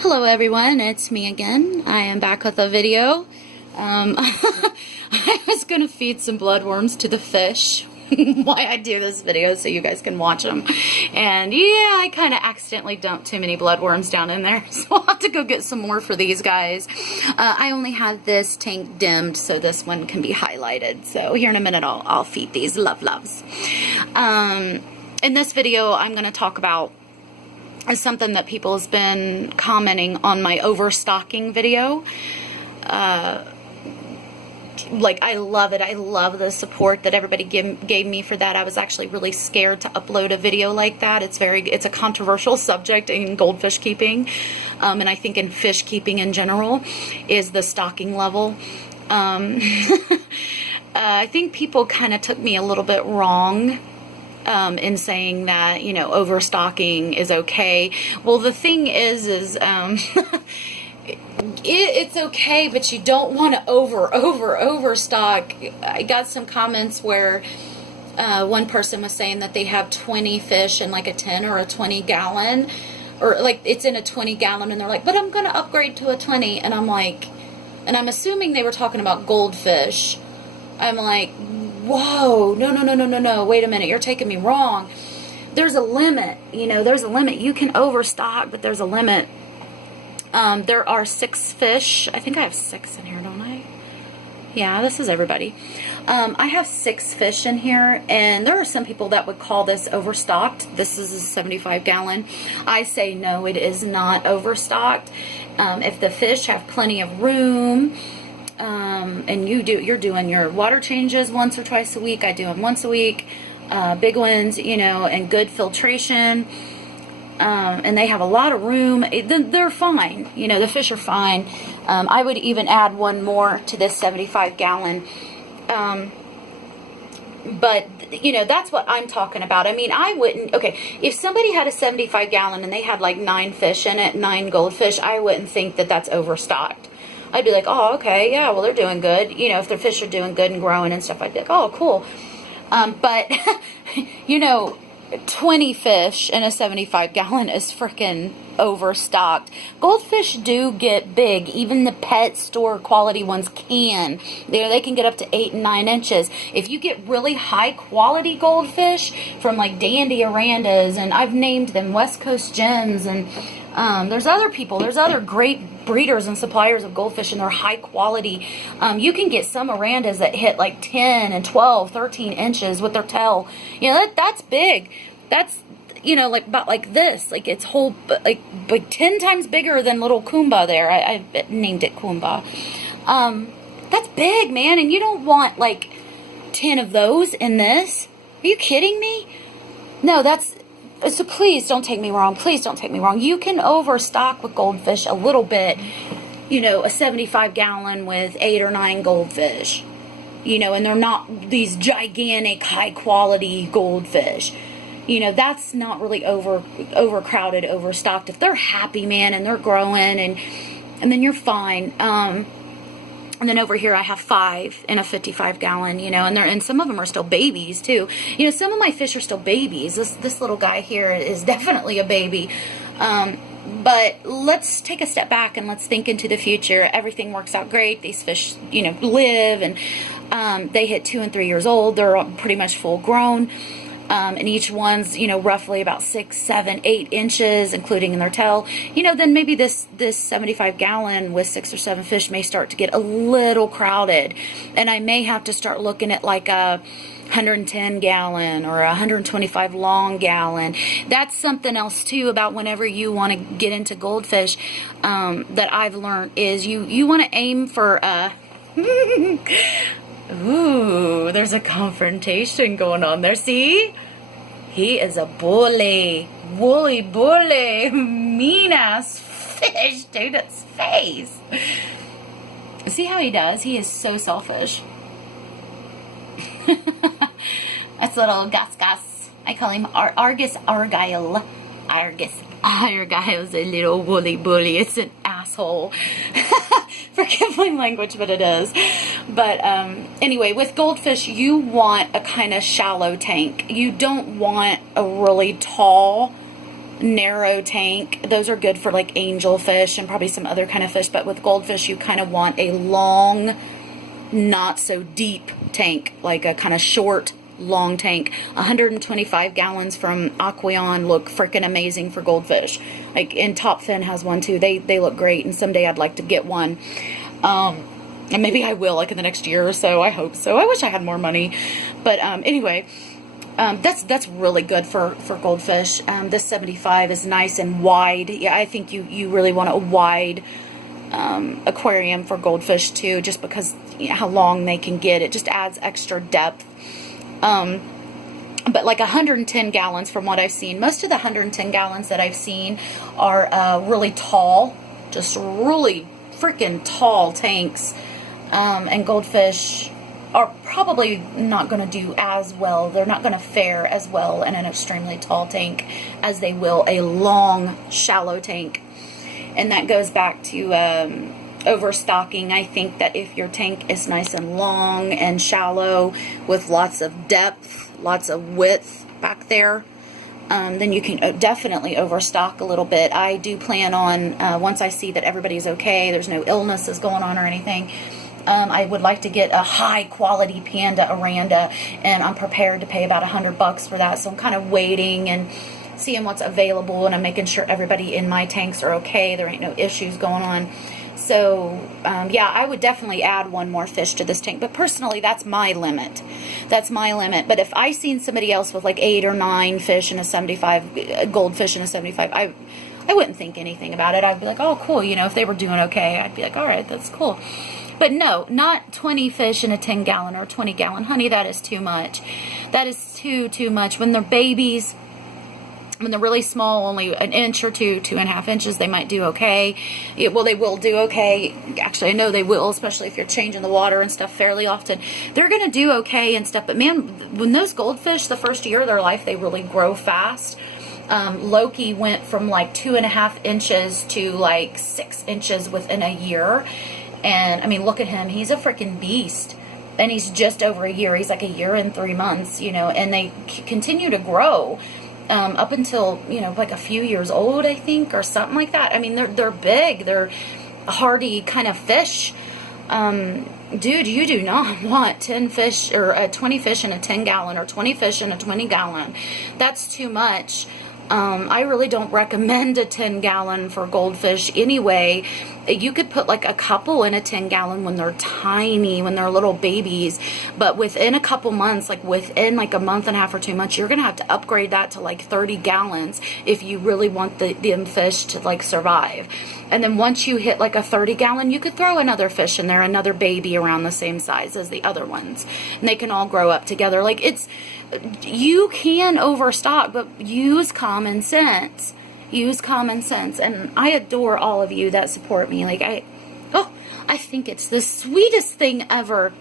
Hello everyone, it's me again. I am back with a video. I was going to feed some bloodworms to the fish. Why I do this video so you guys can watch them. And yeah, I kind of accidentally dumped too many bloodworms down in there. So I'll have to go get some more for these guys. I only have this tank dimmed so this one can be highlighted. So here in a minute I'll feed these loves. In this video I'm going to talk about something that people has been commenting on my overstocking video. Like, I love it. I love the support that everybody gave me for that. I was actually really scared to upload a video like that. It's a controversial subject in goldfish keeping, and I think in fish keeping in general, is the stocking level. I think people kind of took me a little bit wrong in saying that, you know, overstocking is okay. Well, the thing is it's okay, but you don't want to overstock. I got some comments where one person was saying that they have 20 fish in like a 10 or a 20 gallon, or like it's in a 20 gallon, and they're like, but I'm going to upgrade to a 20. And I'm like, and I'm assuming they were talking about goldfish. I'm like, whoa, no, wait a minute, you're taking me wrong. There's a limit, you know, there's a limit. You can overstock, but there's a limit. There are 6 fish. I think I have 6 in here, don't I? Yeah, this is everybody. I have 6 fish in here, and there are some people that would call this overstocked. This is a 75 gallon. I say no, it is not overstocked. If the fish have plenty of room, and you're doing your water changes once or twice a week. I do them once a week, big ones, you know, and good filtration, and they have a lot of room, then they're fine. You know, the fish are fine. I would even add one more to this 75 gallon. But, you know, that's what I'm talking about. I mean, I wouldn't, okay, if somebody had a 75 gallon and they had like 9 fish in it, 9 goldfish, I wouldn't think that that's overstocked. I'd be like, oh, okay, yeah, well, they're doing good. You know, if their fish are doing good and growing and stuff, I'd be like, oh, cool. But, you know, 20 fish in a 75 gallon is freaking overstocked. Goldfish do get big. Even the pet store quality ones can. They can get up to 8 and 9 inches. If you get really high quality goldfish from like Dandy Arandas, and I've named them West Coast Gems, and there's other great breeders and suppliers of goldfish, and they're high quality. You can get some Arandas that hit like 10 and 12, 13 inches with their tail. You know, that's big. That's, you know, like about like this. Like it's whole, like 10 times bigger than little Kumba there. I named it Kumba. That's big, man. And you don't want like 10 of those in this. Are you kidding me? No, so please don't take me wrong. Please don't take me wrong. You can overstock with goldfish a little bit. You know, a 75 gallon with 8 or 9 goldfish. You know, and they're not these gigantic, high quality goldfish. You know, that's not really overcrowded, overstocked. If they're happy, man, and they're growing, and then you're fine. And then over here I have 5 in a 55 gallon, you know, and some of them are still babies too. You know, some of my fish are still babies. This little guy here is definitely a baby. But let's take a step back and let's think into the future. Everything works out great. These fish, you know, live, and they hit 2 and 3 years old. They're pretty much full grown. And each one's, you know, roughly about 6, 7, 8 inches, including in their tail. You know, then maybe this 75 gallon with 6 or 7 fish may start to get a little crowded. And I may have to start looking at like a 110 gallon or a 125 long gallon. That's something else too about whenever you want to get into goldfish, that I've learned is you want to aim for ooh, there's a confrontation going on there. See? He is a bully. Woolly bully. Mean-ass fish, dude. That's face. See how he does? He is so selfish. That's little Gus Gus. I call him Argus Argyle. Argyle's a little woolly bully. It's an asshole. Forgive my language, but it is. But anyway, with goldfish, you want a kind of shallow tank. You don't want a really tall narrow tank. Those are good for like angelfish and probably some other kind of fish, but with goldfish you kind of want a long, not so deep tank, like a kind of short, long tank. 125 gallons from Aqueon look freaking amazing for goldfish. Like, and Top Fin has one too. They look great, and someday I'd like to get one. And maybe I will, like in the next year or so. I hope so. I wish I had more money. But anyway, that's really good for goldfish. This 75 is nice and wide. Yeah, I think you really want a wide aquarium for goldfish too, just because how long they can get. It just adds extra depth. But like 110 gallons from what I've seen, most of the 110 gallons that I've seen are really tall, just really freaking tall tanks. And goldfish are probably not going to do as well. They're not going to fare as well in an extremely tall tank as they will a long, shallow tank. And that goes back to overstocking. I think that if your tank is nice and long and shallow with lots of depth, lots of width back there, then you can definitely overstock a little bit. I do plan on, once I see that everybody's okay, there's no illnesses going on or anything, I would like to get a high quality panda aranda, and I'm prepared to pay about $100 for that. So I'm kind of waiting and seeing what's available, and I'm making sure everybody in my tanks are okay. There ain't no issues going on. So, yeah, I would definitely add one more fish to this tank. But personally, that's my limit. That's my limit. But if I seen somebody else with like 8 or 9 fish in a 75, goldfish in a 75, I wouldn't think anything about it. I'd be like, oh, cool. You know, if they were doing okay, I'd be like, all right, that's cool. But no, not 20 fish in a 10 gallon or 20 gallon. Honey, that is too much. That is too much. When they're babies, when they're really small, only an inch or 2.5 inches, they might do okay. Well, they will do okay. Actually, I know they will, especially if you're changing the water and stuff fairly often. They're going to do okay and stuff. But man, when those goldfish, the first year of their life, they really grow fast. Loki went from like 2.5 inches to like 6 inches within a year. And I mean, look at him. He's a freaking beast. And he's just over a year. He's like a year and 3 months, you know, and they continue to grow. Up until, you know, like a few years old, I think, or something like that. I mean, they're big. They're hardy kind of fish. Dude, you do not want 10 fish or 20 fish in a 10 gallon or 20 fish in a 20 gallon. That's too much. I really don't recommend a 10 gallon for goldfish anyway. You could put like a couple in a 10 gallon when they're tiny, when they're little babies, but within a couple months, like within like a month and a half or 2 months, you're going to have to upgrade that to like 30 gallons if you really want them fish to like survive. And then once you hit like a 30 gallon, you could throw another fish in there, another baby around the same size as the other ones, and they can all grow up together. Like, you can overstock, but use common sense. Use common sense. And I adore all of you that support me. Like, I think it's the sweetest thing ever.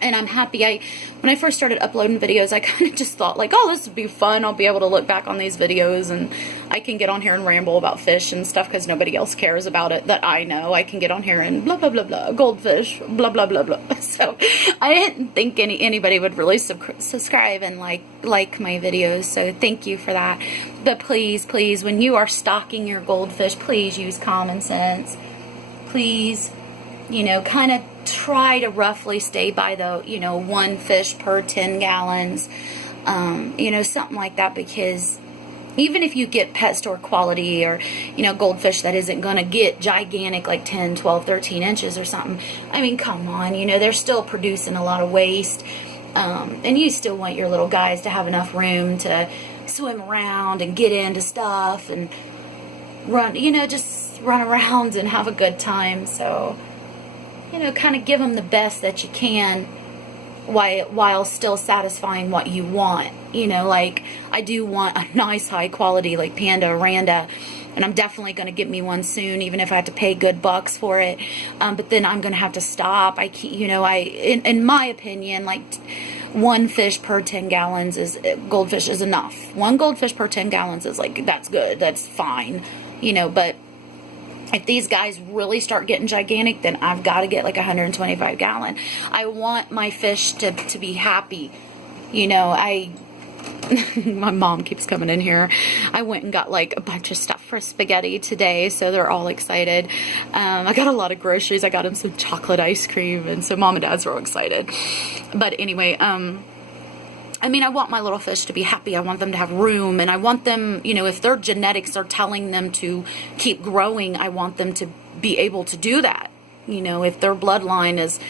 And I'm happy. When I first started uploading videos, I kind of just thought like, oh, this would be fun. I'll be able to look back on these videos and I can get on here and ramble about fish and stuff because nobody else cares about it that I know. I can get on here and blah, blah, blah, blah, goldfish, blah, blah, blah, blah. So I didn't think anybody would really subscribe and like my videos. So thank you for that. But please, please, when you are stocking your goldfish, please use common sense. Please, you know, kind of try to roughly stay by the, you know, 1 fish per 10 gallons, you know, something like that, because even if you get pet store quality or, you know, goldfish that isn't going to get gigantic like 10, 12, 13 inches or something, I mean, come on, you know, they're still producing a lot of waste, and you still want your little guys to have enough room to swim around and get into stuff and run, you know, just run around and have a good time. So, you know, kind of give them the best that you can while still satisfying what you want. You know, like, I do want a nice high quality like panda aranda, and I'm definitely going to get me one soon, even if I have to pay good bucks for it. But then I'm going to have to stop. I can't, you know, in my opinion, like 1 fish per 10 gallons goldfish is enough. 1 goldfish per 10 gallons is like, that's good. That's fine. You know, but if these guys really start getting gigantic, then I've got to get like 125 gallon. I want my fish to be happy. You know, I My mom keeps coming in here. I went and got like a bunch of stuff for spaghetti today, so they're all excited. I got a lot of groceries. I got them some chocolate ice cream, and so mom and dad's are all excited. But anyway, I mean, I want my little fish to be happy. I want them to have room, and I want them, you know, if their genetics are telling them to keep growing, I want them to be able to do that. You know, if their bloodline is,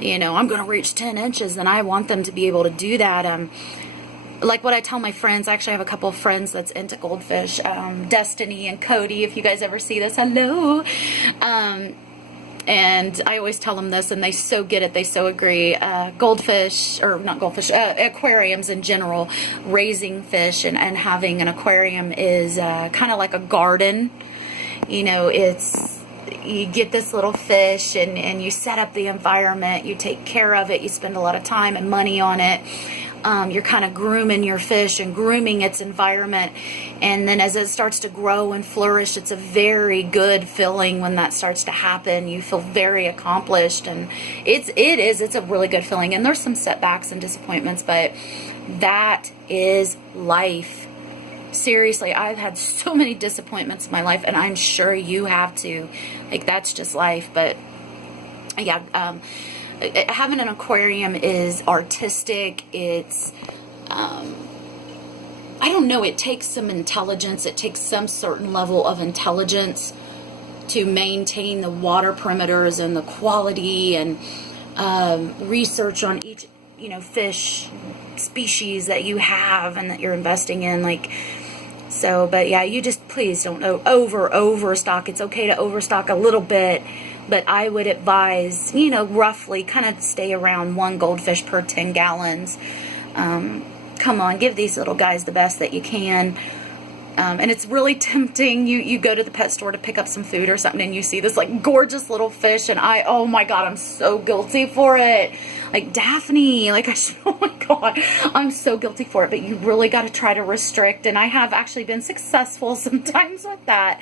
you know, I'm going to reach 10 inches, then I want them to be able to do that. Like what I tell my friends, I actually have a couple of friends that's into goldfish, Destiny and Cody, if you guys ever see this, hello. And I always tell them this, and they so get it, they so agree. Goldfish, or not goldfish, aquariums in general, raising fish and having an aquarium is kind of like a garden. You know, you get this little fish and you set up the environment, you take care of it, you spend a lot of time and money on it. You're kind of grooming your fish and grooming its environment, and then as it starts to grow and flourish, it's a very good feeling when that starts to happen. You feel very accomplished, and it's a really good feeling. And there's some setbacks and disappointments, but that is life. Seriously, I've had so many disappointments in my life, and I'm sure you have too. Like, that's just life. But yeah, having an aquarium is artistic. It's, I don't know, it takes some intelligence. It takes some certain level of intelligence to maintain the water perimeters and the quality, and research on each, you know, fish species that you have and that you're investing in. Like, so, but yeah, you just please don't overstock. It's okay to overstock a little bit, but I would advise, you know, roughly kind of stay around 1 goldfish per 10 gallons. Come on, give these little guys the best that you can. And it's really tempting. You go to the pet store to pick up some food or something, and you see this like gorgeous little fish, and oh my God, I'm so guilty for it. Like Daphne, like oh my God, I'm so guilty for it. But you really got to try to restrict, and I have actually been successful sometimes with that.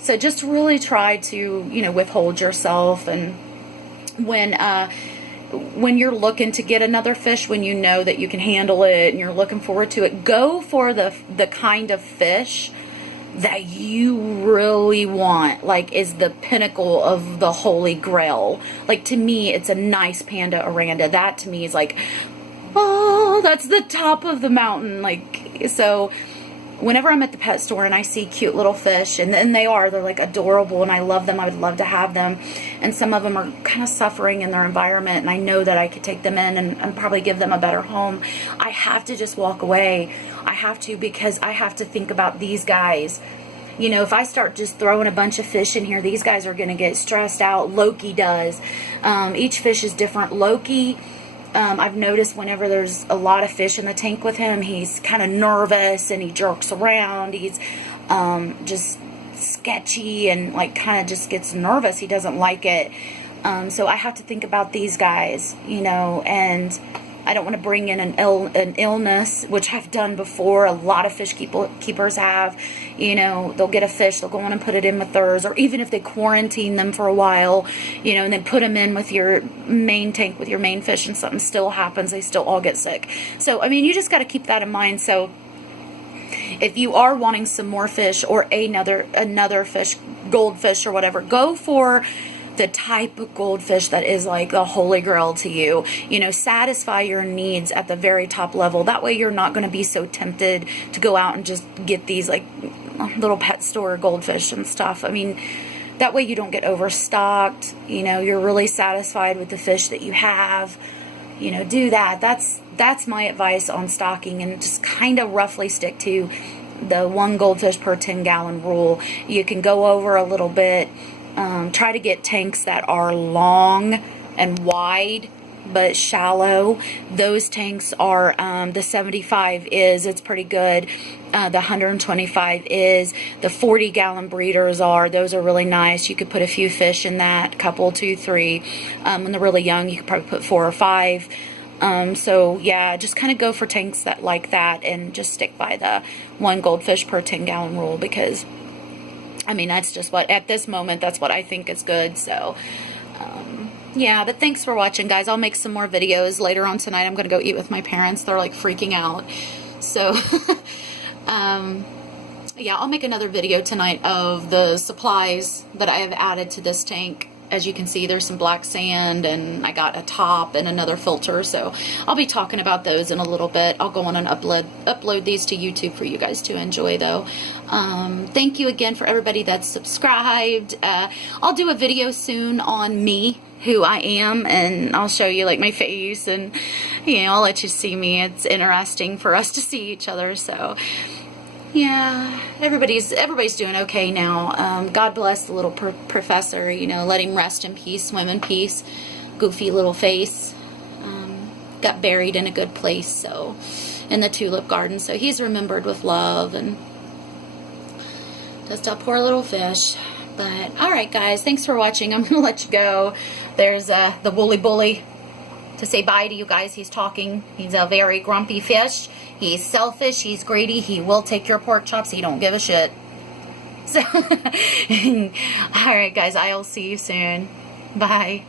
So just really try to, you know, withhold yourself. And when you're looking to get another fish, when you know that you can handle it and you're looking forward to it, go for the kind of fish that you really want, like is the pinnacle of the holy grail. Like, to me, it's a nice panda oranda. That to me is like, oh, that's the top of the mountain. Like, so whenever I'm at the pet store and I see cute little fish, and they're like adorable, and I love them, I would love to have them, and some of them are kind of suffering in their environment, and I know that I could take them in and probably give them a better home, I have to just walk away. I have to, because I have to think about these guys. You know, if I start just throwing a bunch of fish in here, these guys are going to get stressed out. Loki does. Each fish is different. Loki, I've noticed whenever there's a lot of fish in the tank with him, he's kind of nervous and he jerks around. He's just sketchy and like kind of just gets nervous. He doesn't like it. So I have to think about these guys, you know, and I don't want to bring in an illness, which I've done before. A lot of fish keepers have. You know, they'll get a fish, they'll go on and put it in with theirs, or even if they quarantine them for a while, you know, and then put them in with your main tank with your main fish, and something still happens, they still all get sick. So, I mean, you just got to keep that in mind. So if you are wanting some more fish, or another fish, goldfish or whatever, go for the type of goldfish that is like the holy grail to you. You know, satisfy your needs at the very top level. That way you're not going to be so tempted to go out and just get these like little pet store goldfish and stuff. I mean, that way you don't get overstocked. You know, you're really satisfied with the fish that you have. You know, do that. That's my advice on stocking, and just kind of roughly stick to the 1 goldfish per 10 gallon rule. You can go over a little bit. Try to get tanks that are long and wide but shallow. Those tanks are, the 75 it's pretty good. The 125 is. The 40 gallon breeders those are really nice. You could put a few fish in that, couple, 2, 3. When they're really young, you could probably put 4 or 5. So yeah, just kind of go for tanks that like that, and just stick by the 1 goldfish per 10 gallon rule, because I mean, that's just what, at this moment, that's what I think is good. So, yeah, but thanks for watching, guys. I'll make some more videos later on tonight. I'm going to go eat with my parents. They're like freaking out. So, yeah, I'll make another video tonight of the supplies that I have added to this tank. As you can see, there's some black sand, and I got a top and another filter, so I'll be talking about those in a little bit. I'll go on and upload these to YouTube for you guys to enjoy, though. Thank you again for everybody that's subscribed. I'll do a video soon on me, who I am, and I'll show you like my face, and you know, I'll let you see me. It's interesting for us to see each other, so yeah, everybody's doing okay now. God bless the little professor, you know, let him rest in peace, swim in peace. Goofy little face. Got buried in a good place, so, in the tulip garden, so he's remembered with love, and just a poor little fish. But, alright guys, thanks for watching. I'm going to let you go. There's the woolly bully to say bye to you guys. He's talking. He's a very grumpy fish. He's selfish. He's greedy. He will take your pork chops. He don't give a shit. So, alright guys, I'll see you soon. Bye.